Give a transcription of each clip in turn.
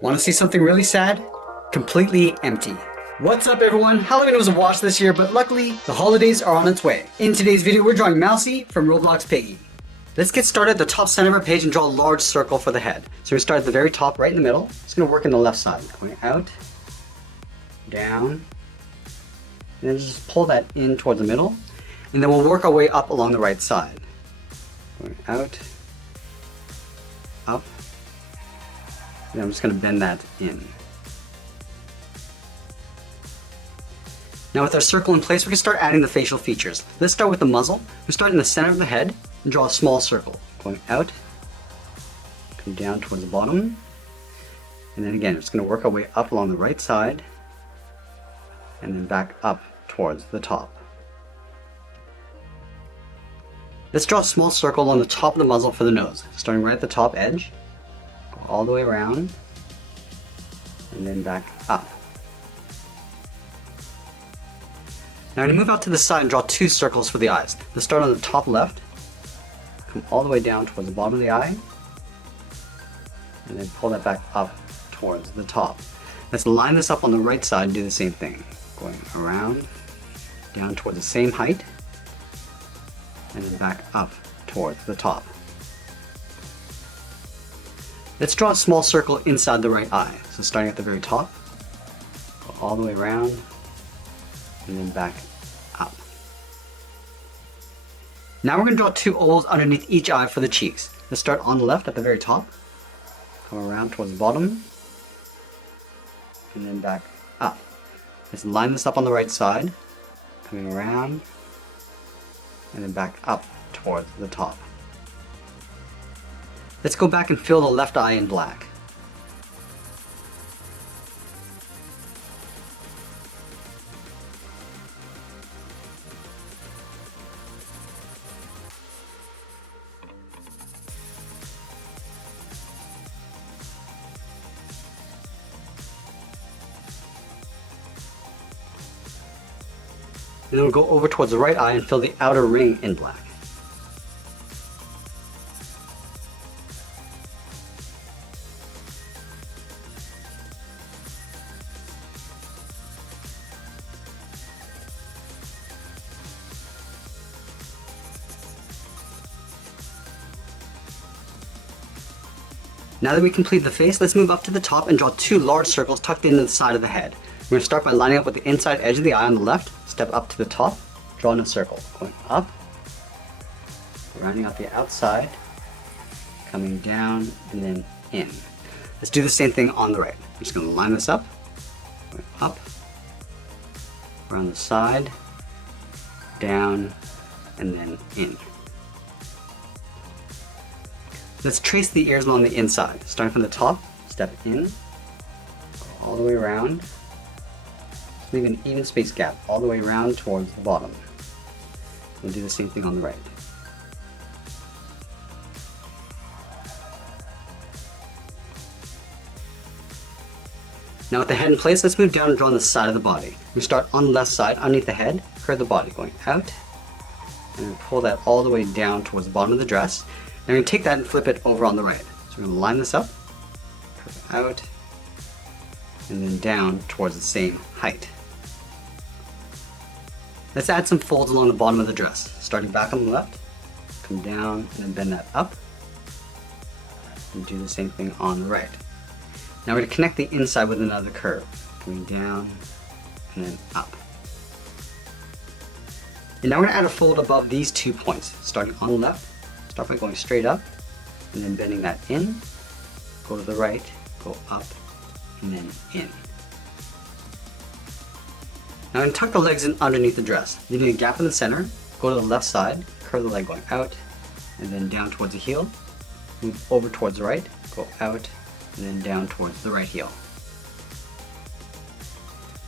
Want to see something really sad? Completely empty. What's up everyone? Halloween was a wash this year, but luckily, the holidays are on its way. In today's video, we're drawing Mousy from Roblox Piggy. Let's get started at the top center of our page and draw a large circle for the head. So we start at the very top, right in the middle. It's going to work in the left side. Going out, down, and then just pull that in toward the middle. And then we'll work our way up along the right side. Going out, up, and I'm just going to bend that in. Now with our circle in place, we can start adding the facial features. Let's start with the muzzle. We start in the center of the head and draw a small circle. Going out, come down towards the bottom, and then again, it's going to work our way up along the right side, and then back up towards the top. Let's draw a small circle on the top of the muzzle for the nose, starting right at the top edge, go all the way around, and then back up. Now I'm going to move out to the side and draw two circles for the eyes. Let's start on the top left, come all the way down towards the bottom of the eye, and then pull that back up towards the top. Let's line this up on the right side and do the same thing. Going around, down towards the same height, and then back up towards the top. Let's draw a small circle inside the right eye. So starting at the very top, go all the way around, and then back up. Now we're going to draw two ovals underneath each eye for the cheeks. Let's start on the left at the very top, come around towards the bottom, and then back up. Let's line this up on the right side, coming around, and then back up towards the top. Let's go back and fill the left eye in black. And then we'll go over towards the right eye and fill the outer ring in black. Now that we complete the face, let's move up to the top and draw two large circles tucked into the side of the head. We're going to start by lining up with the inside edge of the eye on the left, step up to the top, drawing a circle, going up, rounding out the outside, coming down, and then in. Let's do the same thing on the right. I'm just going to line this up, going up, around the side, down, and then in. Let's trace the ears along the inside. Starting from the top, step in, go all the way around, leave an even space gap all the way around towards the bottom. We'll do the same thing on the right. Now with the head in place, let's move down and draw on the side of the body. We start on the left side, underneath the head, curve the body, going out, and then pull that all the way down towards the bottom of the dress. Now we're going to take that and flip it over on the right. So we're going to line this up, curve it out, and then down towards the same height. Let's add some folds along the bottom of the dress. Starting back on the left, come down and then bend that up, and do the same thing on the right. Now we're going to connect the inside with another curve, going down and then up. And now we're going to add a fold above these 2 points. Starting on the left, start by going straight up, and then bending that in, go to the right, go up, and then in. Now I'm going to tuck the legs in underneath the dress, leaving a gap in the center, go to the left side, curve the leg going out, and then down towards the heel, move over towards the right, go out, and then down towards the right heel.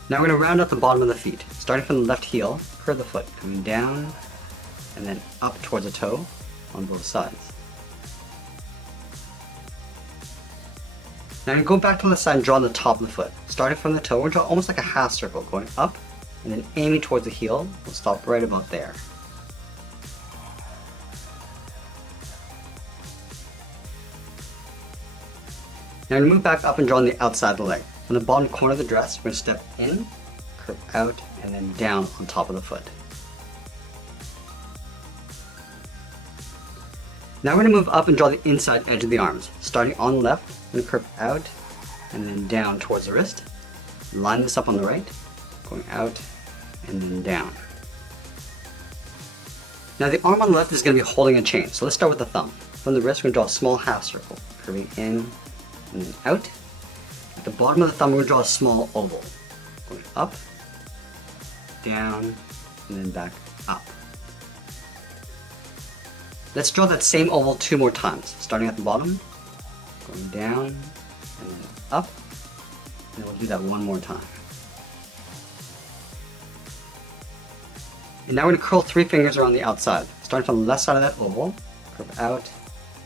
Now we're going to round out the bottom of the feet. Starting from the left heel, curve the foot, coming down, and then up towards the toe on both sides. Now we go back to the side and draw the top of the foot. Starting from the toe, we'll draw almost like a half circle, going up, and then aiming towards the heel. We'll stop right about there. Now we're going to move back up and draw on the outside of the leg. From the bottom corner of the dress, we're going to step in, curve out, and then down on top of the foot. Now we're going to move up and draw the inside edge of the arms. Starting on the left, we're going to curve out and then down towards the wrist. Line this up on the right, going out and then down. Now the arm on the left is going to be holding a chain, so let's start with the thumb. From the wrist, we're going to draw a small half circle, curving in and then out. At the bottom of the thumb, we're going to draw a small oval, going up, down, and then back up. Let's draw that same oval 2 more times, starting at the bottom, going down, and then up, and we'll do that 1 more time. And now we're going to curl 3 fingers around the outside, starting from the left side of that oval, curve out,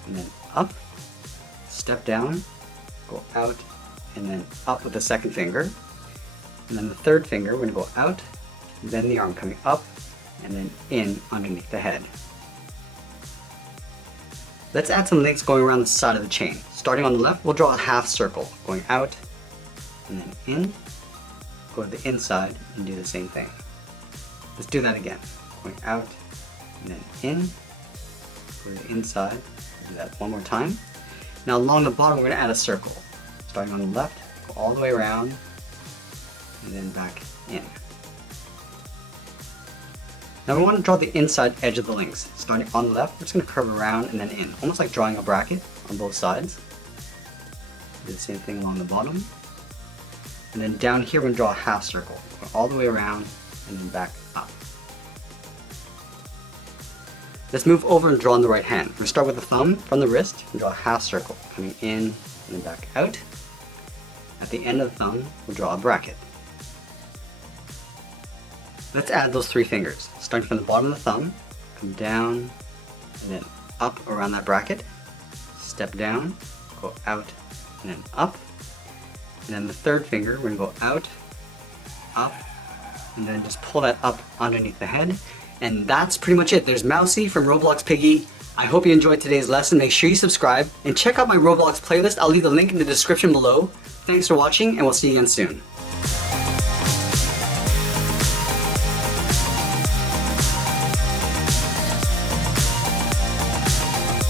and then up, step down, go out, and then up with the second finger. And then the third finger, we're going to go out, then the arm coming up, and then in underneath the head. Let's add some links going around the side of the chain. Starting on the left, we'll draw a half circle, going out, and then in, go to the inside, and do the same thing. Let's do that again. Going out, and then in, go to the inside, do that 1 more time. Now along the bottom, we're going to add a circle. Starting on the left, go all the way around, and then back in. Now we want to draw the inside edge of the links. Starting on the left, we're just going to curve around and then in, almost like drawing a bracket on both sides. Do the same thing along the bottom. And then down here, we're going to draw a half circle. Go all the way around and then back up. Let's move over and draw on the right hand. We're going to start with the thumb from the wrist and draw a half circle, coming in and then back out. At the end of the thumb, we'll draw a bracket. Let's add those 3 fingers. Starting from the bottom of the thumb, come down, and then up around that bracket. Step down, go out, and then up. And then the third finger, we're going to go out, up, and then just pull that up underneath the head. And that's pretty much it. There's Mousy from Roblox Piggy. I hope you enjoyed today's lesson. Make sure you subscribe and check out my Roblox playlist. I'll leave the link in the description below. Thanks for watching, and we'll see you again soon.